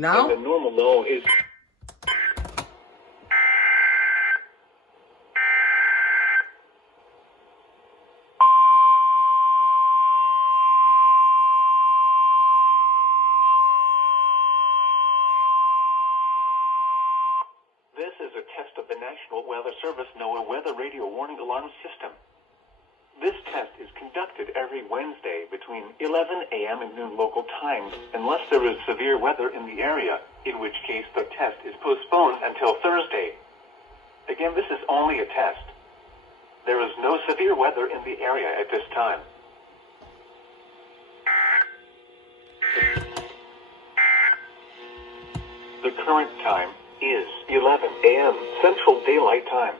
Now? And the normal low is... This is a test of the National Weather Service NOAA Weather Radio Warning Alarm System. This test is conducted every Wednesday between 11 a.m. and noon local time, unless there is severe weather in the area, in which case the test is postponed until Thursday. Again, this is only a test. There is no severe weather in the area at this time. The current time is 11 a.m. Central Daylight Time.